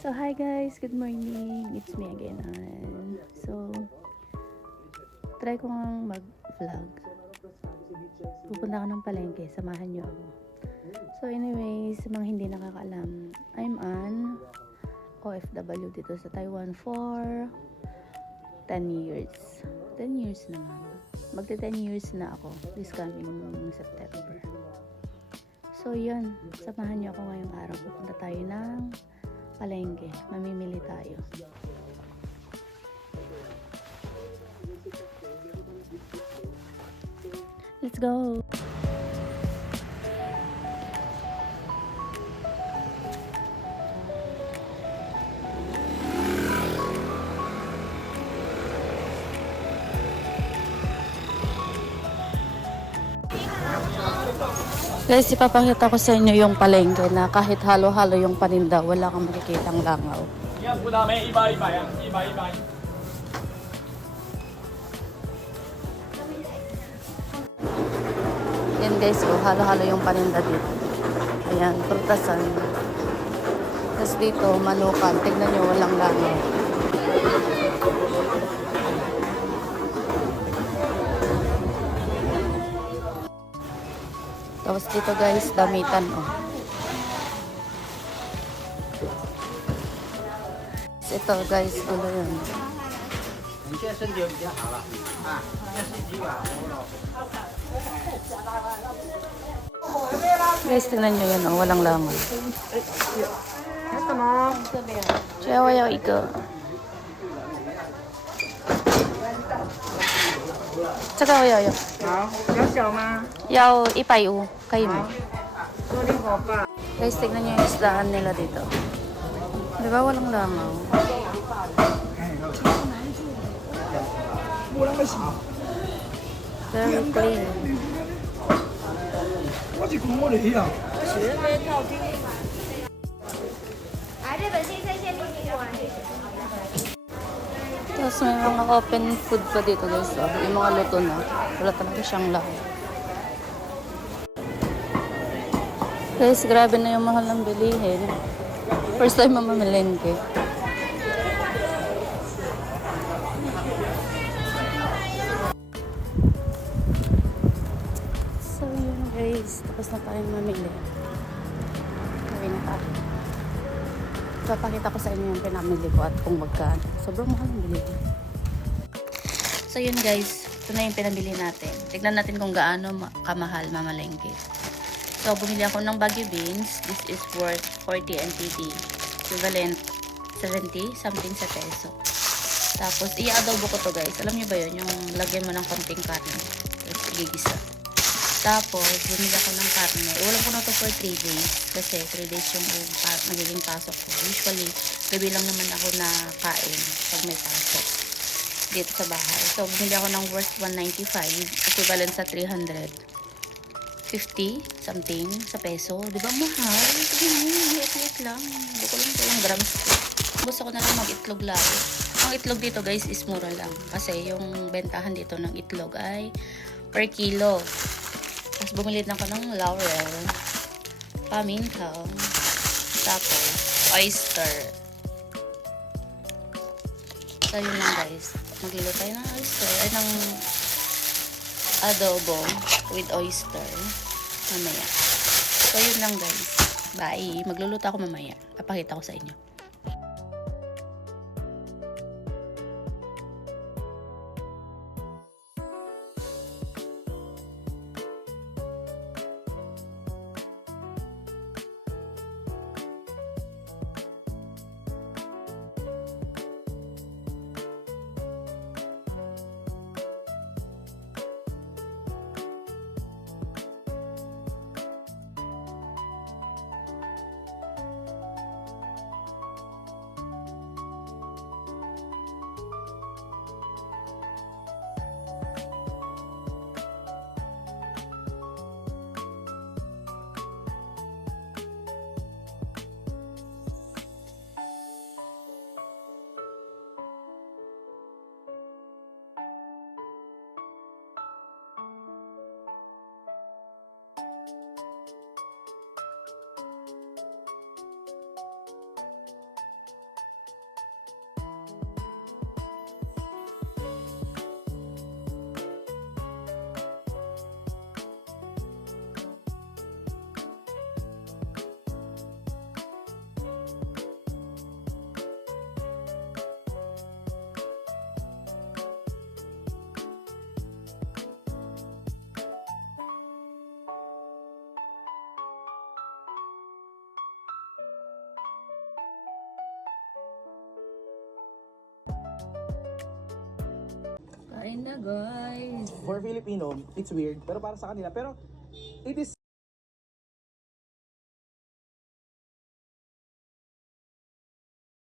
So hi guys, good morning. It's me again. So try ko ngang mag-vlog. Pupunta ako ng palengke, samahan niyo ako. So anyways, sa mga hindi nakakaalam, I'm an OFW dito sa Taiwan for 10 years. 10 years na nga. Magta 10 years na ako this coming September. So yun, samahan niyo ako ngayong araw. Pupunta tayo ng palengke. Mamimili tayo. Let's go! Guys, ipapakita ko sa inyo yung palengke na kahit halo-halo yung paninda, wala kang makikitang langaw. Yan guys, halo-halo yung paninda dito. Ayan, prutasan. Tapos dito, manukan. Tignan nyo, walang langaw. Tapos dito guys, damitan Ito guys, gulo yun. Guys, tingnan nyo yan walang langaw. Siya wala ikaw. 这个我有。好，有小吗？要150, kayo mo. 多利火爆。 Guys, tignan nyo yung isdaan nila dito. Di ba walang langaw? Very clean. 我是讲我哋呀。日本新生鲜蜜苹果。 Tapos may mga open food pa dito guys. Yung mga luto na. Wala talaga siyang lahat. Guys, grabe na yung mahal ng bilihin. First time mamamalengke. So yun guys. Tapos na tayong mamili. Gawin na tayo. Papakita ko sa inyo yung pinamili ko at kung magkano. Sobrang mahal ang bilhin. So yun guys, ito na yung pinamili natin. Tignan natin kung gaano kamahal mamalengke. So bumili ako ng Baguio beans. This is worth 40 NTD. Equivalent 70 something sa peso. Tapos i-adobo ko to guys. Alam niyo ba yun? Yung lagyan mo ng konting karne. Tapos igigisa. Tapos, bumili ako ng karne. Ulam ko na to for 3 days. Kasi 3 days yung magiging pasok ko. Usually, gabi lang naman ako na kain pag may pasok dito sa bahay. So, bumili ako ng worth 195. Equivalent sa 350 something sa peso. Diba mahal? Tignan mo, liit-liit lang. Hindi ko lang ito yung grams ko. Gusto ko na lang mag-itlog lalo. Ang itlog dito guys is mura lang. Kasi yung bentahan dito ng itlog ay per kilo. Tapos bumili na ako ng laurel, paminta, tapos oyster. So yun lang guys. Magluluto tayo ng oyster, ay ng adobo with oyster mamaya. So yun lang guys. Bye. Magluluto ako mamaya. Papakita ko sa inyo. Kain na guys. For Filipino, it's weird, pero para sa kanila, pero it is